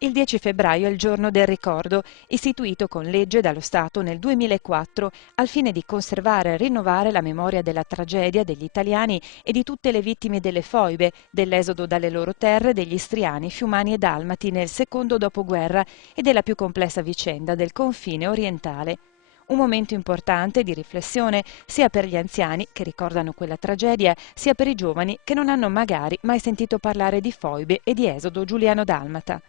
Il 10 febbraio è il giorno del ricordo, istituito con legge dallo Stato nel 2004 al fine di conservare e rinnovare la memoria della tragedia degli italiani e di tutte le vittime delle foibe, dell'esodo dalle loro terre degli istriani, fiumani e dalmati nel secondo dopoguerra e della più complessa vicenda del confine orientale. Un momento importante di riflessione sia per gli anziani che ricordano quella tragedia, sia per i giovani che non hanno magari mai sentito parlare di foibe e di esodo giuliano-dalmata.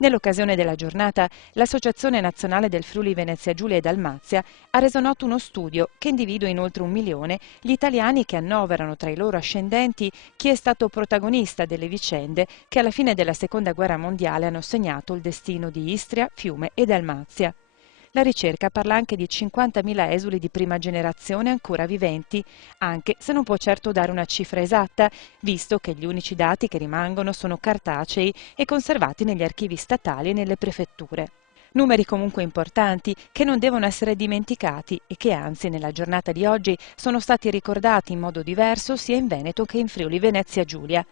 Nell'occasione della giornata, l'Associazione Nazionale del Friuli Venezia Giulia e Dalmazia ha reso noto uno studio che individua in oltre 1 milione gli italiani che annoverano tra i loro ascendenti chi è stato protagonista delle vicende che alla fine della Seconda Guerra Mondiale hanno segnato il destino di Istria, Fiume e Dalmazia. La ricerca parla anche di 50.000 esuli di prima generazione ancora viventi, anche se non può certo dare una cifra esatta, visto che gli unici dati che rimangono sono cartacei e conservati negli archivi statali e nelle prefetture. Numeri comunque importanti che non devono essere dimenticati e che anzi nella giornata di oggi sono stati ricordati in modo diverso sia in Veneto che in Friuli Venezia Giulia.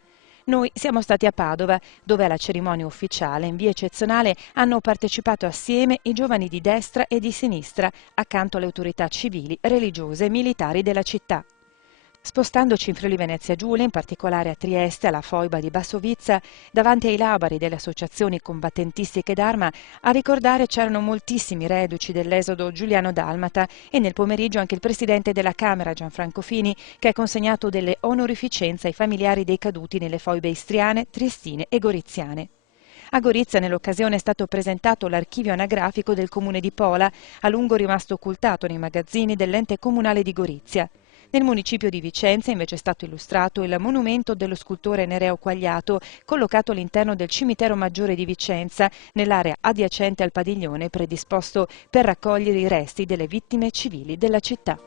Noi siamo stati a Padova, dove alla cerimonia ufficiale, in via eccezionale, hanno partecipato assieme i giovani di destra e di sinistra, accanto alle autorità civili, religiose e militari della città. Spostandoci in Friuli Venezia Giulia, in particolare a Trieste, alla foiba di Bassovizza, davanti ai labari delle associazioni combattentistiche d'arma, a ricordare c'erano moltissimi reduci dell'esodo giuliano-dalmata e nel pomeriggio anche il presidente della Camera, Gianfranco Fini, che ha consegnato delle onorificenze ai familiari dei caduti nelle foibe istriane, triestine e goriziane. A Gorizia nell'occasione è stato presentato l'archivio anagrafico del comune di Pola, a lungo rimasto occultato nei magazzini dell'ente comunale di Gorizia. Nel municipio di Vicenza invece è stato illustrato il monumento dello scultore Nereo Quagliato, collocato all'interno del cimitero maggiore di Vicenza, nell'area adiacente al padiglione predisposto per raccogliere i resti delle vittime civili della città.